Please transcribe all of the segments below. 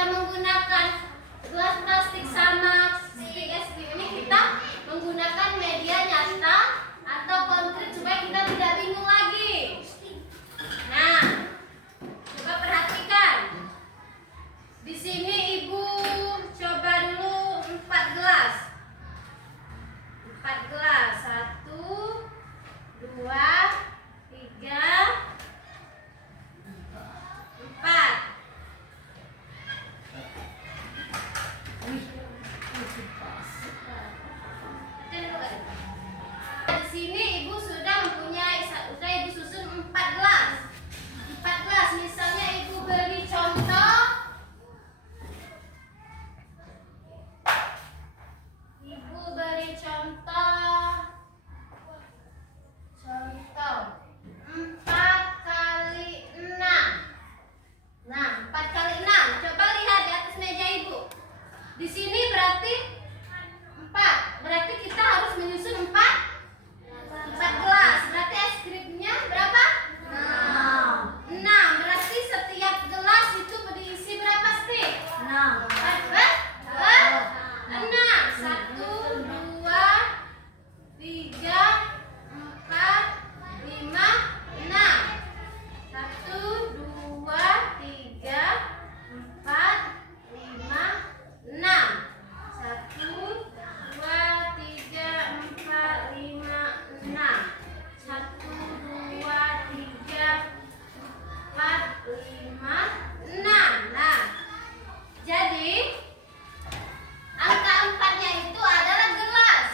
kita menggunakan gelas plastik sama stick es krim ini, kita menggunakan media nyata atau konkret supaya kita tidak bingung lagi. Nah, coba perhatikan. Di sini Ibu coba dulu 4 gelas. 4 gelas. 1, 2, 3, 4. Di sini Ibu sudah mempunyai, Ibu susun 4 gelas. 4 gelas. Misalnya Ibu beri contoh. Ibu beri contoh 4 kali 6. Nah, 4 kali 6. Coba lihat di atas meja Ibu. Di sini berarti 4. Berarti kita harus menyusun 4 gelas. Berarti es krimnya berapa? 6. Berarti setiap gelas itu berisi berapa stick? 6. 6. 1, 2, 3, 4, 5, 6. 1, 2, 3, 4, 5, 6. 1, 2, 3, 4, 5, 6. 1, 2, 3, 4, 5, 6. Nah, jadi angka 4-nya itu adalah gelas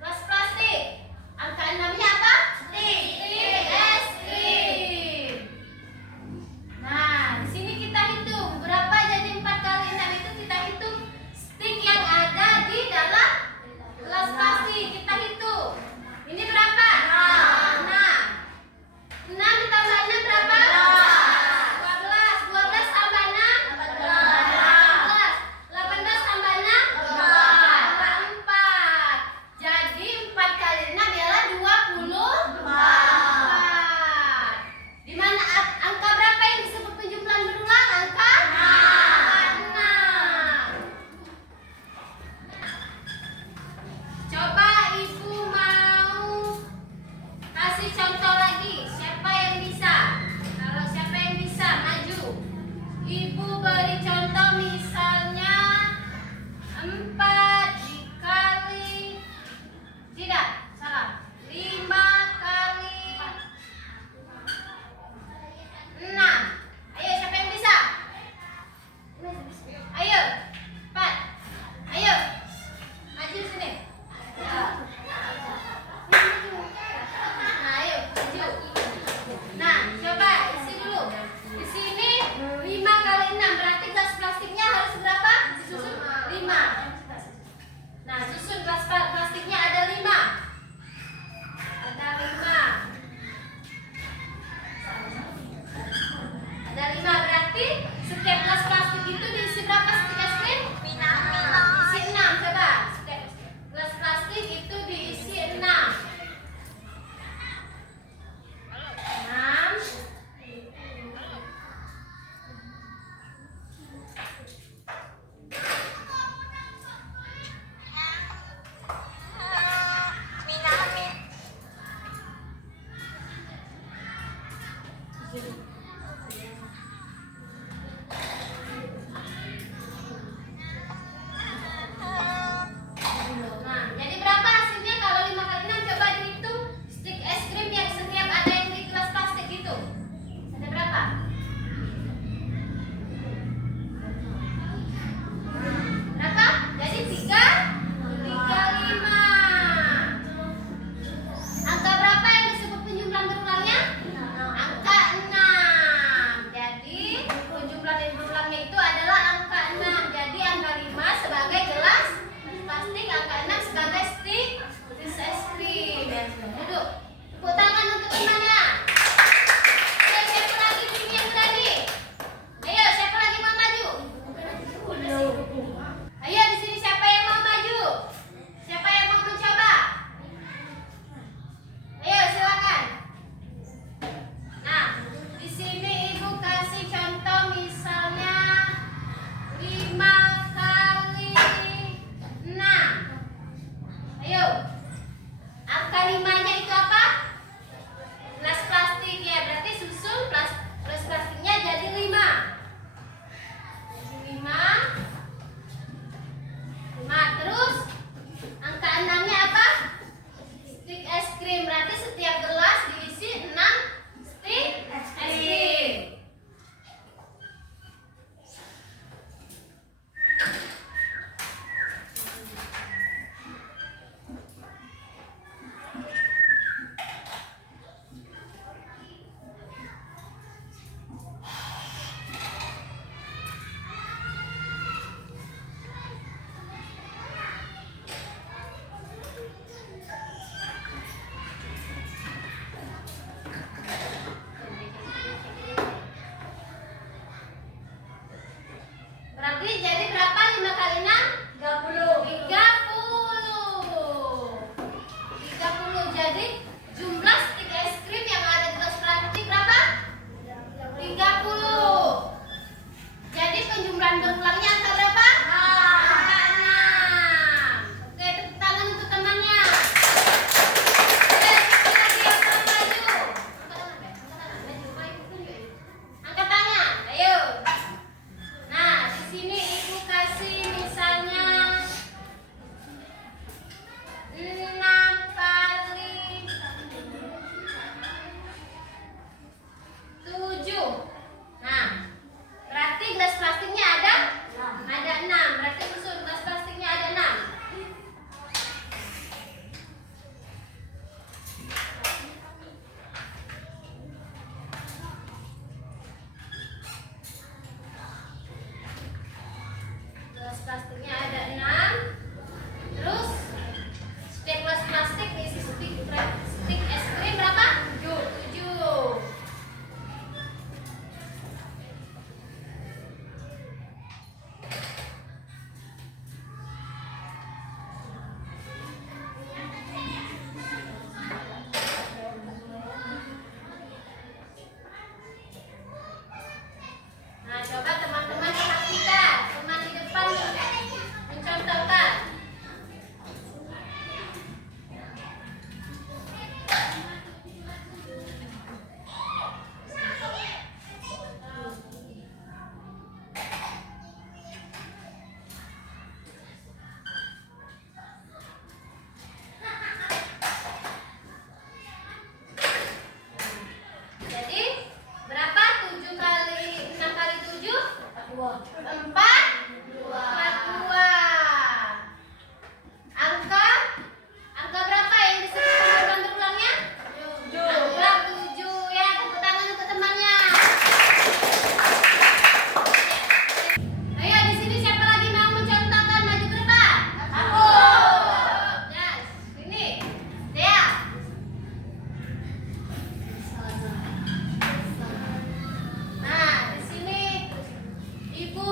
plastik. Angka 6-nya apa? Stick es krim. Nah, di sini kita hitung berapa jadi 4 kali 6 itu, kita hitung stick yang ada di dalam gelas plastik. Kita hitung. Ini berapa? 6. 6 ditambah 6 berapa? 12. 12 tambah 6? 18. 18 tambah 6? 24. Jadi 4 kali 6 ialah 24. Di mana angka berapa yang disebut penjumlahan berulang? Angka 6. Coba Ibu mau kasih contoh lagi. Siapa yang bisa? Kalau siapa yang bisa, maju. Ibu beri contoh misalnya 4 dikali, tidak, salah, 5 kali 6. Ayo, siapa yang bisa? Ayo, 4. Ayo, maju sini. Nah, ayo, maju. Nah, coba isi dulu. Di sini 5 kali 6 berarti gelas plastiknya harus berapa? Disusun 5. Nah, susun gelas plastiknya ada 5. Ada 5. Ada 5 berarti setiap gelas plastik itu diisi berapa stick es krim? Isi 6. Coba. Setiap gelas plastik itu diisi 6. 6. Nah, jadi berapa hasilnya kalau 5 kali 6? Coba dihitung stick es krim yang setiap ada yang di gelas plastik itu. Ada berapa? Berapa? Jadi 3, 5. Angka berapa yang disebut penjumlahan berulangnya? Angka 6. Jadi penjumlahan berulangnya itu adalah angka 6. Jadi angka 5 sebagai gelas plastik, angka 6 sebagai stick es krim. Duduk. Tepuk tangan untuk temannya. Ayo, siapa lagi di sini yang berani? Ayo, siapa lagi mau maju? Ayo, di sini siapa yang mau maju? Siapa yang mau mencoba? Ayo, silakan. Nah, di sini Ibu kasih contoh misalnya Bagi jadi berapa 5 kali 6? 30. 30. Jadi jumlah stik es krim yang ada di gelas plastik berapa? 30. Jadi penjumlahan berulangnya angka berapa? Angka 6. Oke, tepuk tangan untuk temannya. Oke, sekali lagi yang paling maju. Angkat tangan, ayo. Nah, di sini ibu kasih misalnya 6 kali 7. Nah, berarti gelas plastiknya ada 6. Berarti susun gelas plastiknya ada 6. Gelas plastiknya ada 6. Terus setiap gelas plastik diisi stik es krim berapa? 7. Nah, coba teman-teman perhatikan. Teman di depan mencontohkan. Jadi, berapa 7 kali 6 kali 7? 42. Angka berapa yang disebut penjumlahan berulangnya? 7 ya. Tepuk tangan untuk temannya. Ayo, di sini siapa lagi mau mencontohkan? Maju ke depan. Aku. Ya, sini. Dea. Nah, di sini ibu